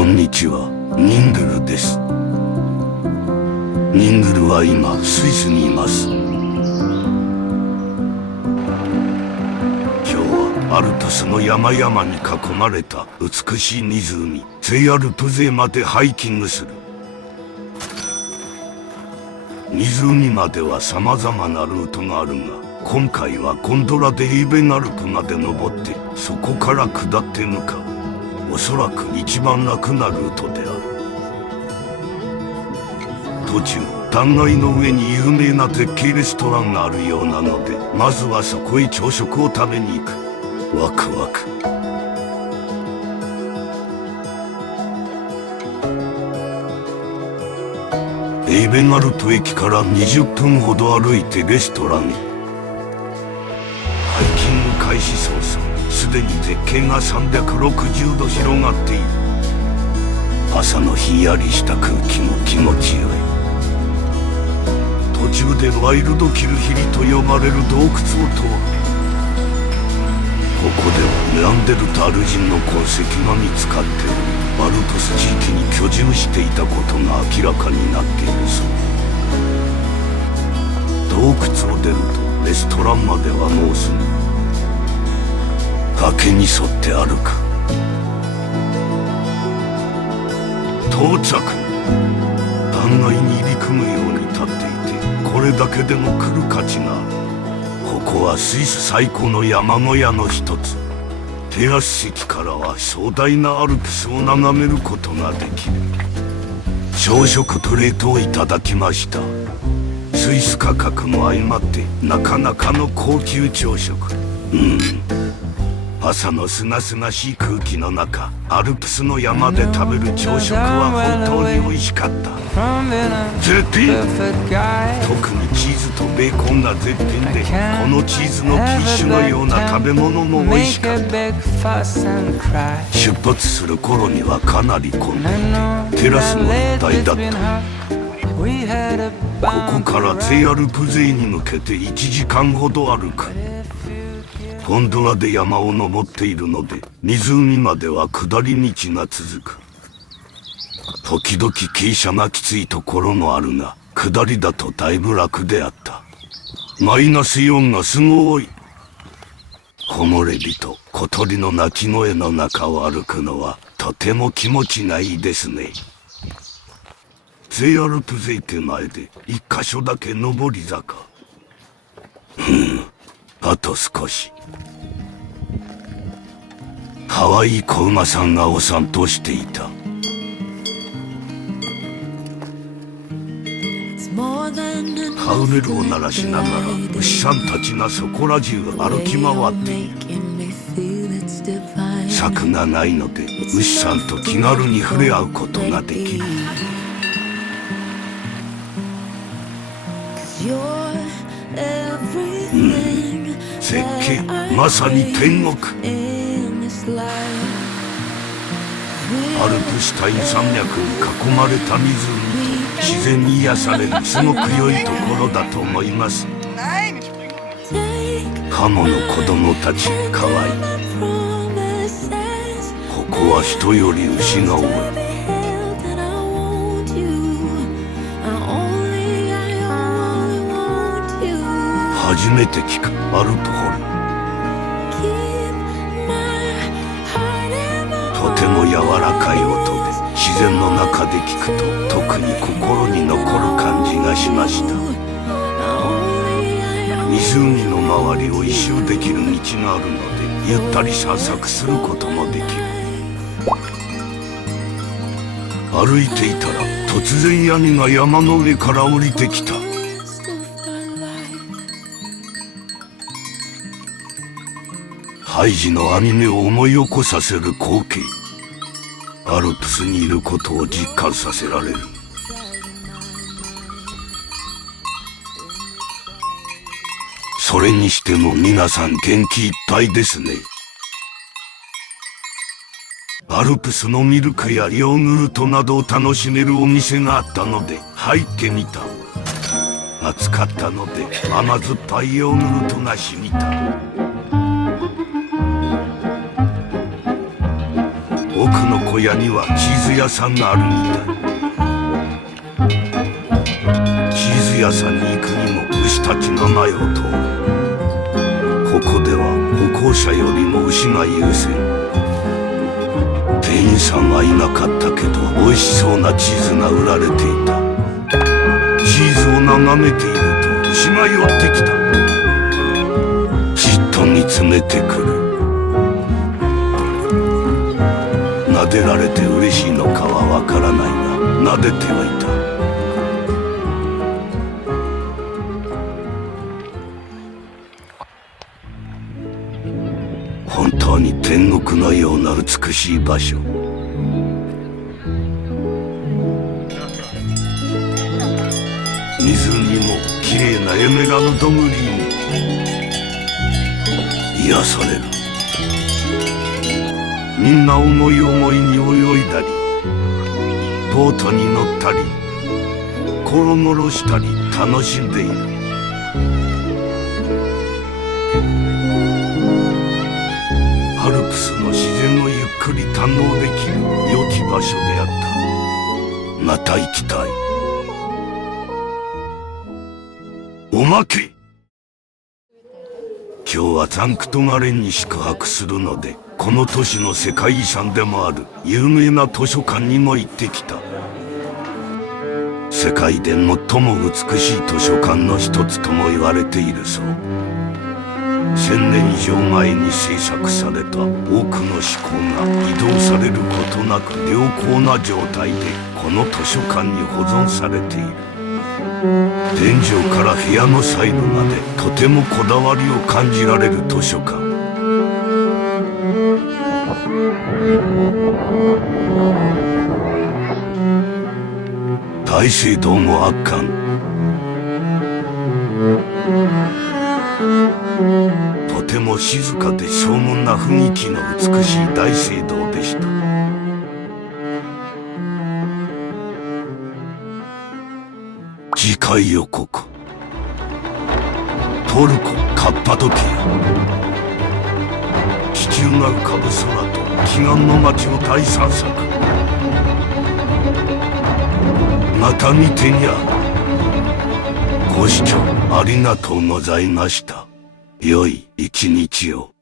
こんにちは、ニングルです。ニングルは今スイスにいます。今日はアルプスの山々に囲まれた美しい湖ツェアルプゼーまでハイキングする。湖までは様々なルートがあるが、今回はゴンドラでエイベンアルプまで登ってそこから下って向かう。おそらく一番楽なルートである。途中断崖の上に有名な絶景レストランがあるようなので、まずはそこへ朝食を食べに行く。ワクワク。エイベンアルプ駅から20分ほど歩いてレストランへ。ハイキング開始早々、すでに絶景が360度広がっている。朝のひんやりした空気も気持ちよい。途中でワイルドキルヒリと呼ばれる洞窟を通る。ここではネアンデルタール人の痕跡が見つかっており、アルプス地域に居住していたことが明らかになっているそう。洞窟を出るとレストランまではもうすぐ。崖に沿って歩く。到着。断崖に入り組むように立っていて、これだけでも来る価値がある。ここはスイス最古の山小屋の一つ。テラス席からは壮大なアルプスを眺めることができる。朝食と冷凍いただきました。スイス価格も相まってなかなかの高級朝食。朝のすがすがしい空気の中、アルプスの山で食べる朝食は本当に美味しかった。絶品。特にチーズとベーコンが絶品で、このチーズのキッシュのような食べ物も美味しかった。出発する頃にはかなり混んでいて、テラスの一帯だった。ここからツェアルプゼイに向けて1時間ほど歩く。ゴンドラで山を登っているので、湖までは下り道が続く。時々傾斜がきついところもあるが、下りだとだいぶ楽であった。マイナス4がすごい。木漏れ日と小鳥の鳴き声の中を歩くのはとても気持ちがいいですね。ツェアルプゼイ手前で一箇所だけ上り坂。あと少し。かわいい子馬さんがお散歩していた。ハウベルを鳴らしながら牛さんたちがそこら中歩き回っている。柵がないので牛さんと気軽に触れ合うことができる。絶景、まさに天国。アルプシュタイン山脈に囲まれた湖と自然に癒されるすごく良いところだと思います。カモの子供たちかわいい。ここは人より牛が多い。初めて聞くアルプホルン。とても柔らかい音で自然の中で聞くと特に心に残る感じがしました。湖の周りを一周できる道があるのでゆったり散策することもできる。歩いていたら突然ヤギが山の上から降りてきた。ハイジのアニメを思い起こさせる光景。アルプスにいることを実感させられる。それにしても皆さん元気いっぱいですね。アルプスのミルクやヨーグルトなどを楽しめるお店があったので入ってみた。暑かったので甘酸っぱいヨーグルトが染みた。奥の小屋にはチーズ屋さんがあるみたい。チーズ屋さんに行くにも牛たちの前を通る。ここでは歩行者よりも牛が優先。店員さんはいなかったけど美味しそうなチーズが売られていた。チーズを眺めていると牛が寄ってきた。じっと見つめてくる。撫でられて嬉しいのかはわからないが撫でてはいた。本当に天国のような美しい場所。湖もきれいなエメラルドグリーン。癒される。みんな思い思いに泳いだり、ボートに乗ったり、コロゴロしたり楽しんでいる。アルプスの自然をゆっくり堪能できる良き場所であった。また行きたい。おまけ。今日はザンクトガレンに宿泊するので、この都市の世界遺産でもある有名な図書館にも行ってきた。世界で最も美しい図書館の一つとも言われているそう。1000年以上前に制作された多くの思考が移動されることなく良好な状態でこの図書館に保存されている。天井から部屋の細部までとてもこだわりを感じられる図書館。大聖堂も圧巻。とても静かで荘厳な雰囲気の美しい大聖堂でした。次回予告。トルコ・カッパドキア。気球が浮かぶ空と奇岩の街を大散策。また見てにゃ。ご視聴ありがとうございました。良い一日を。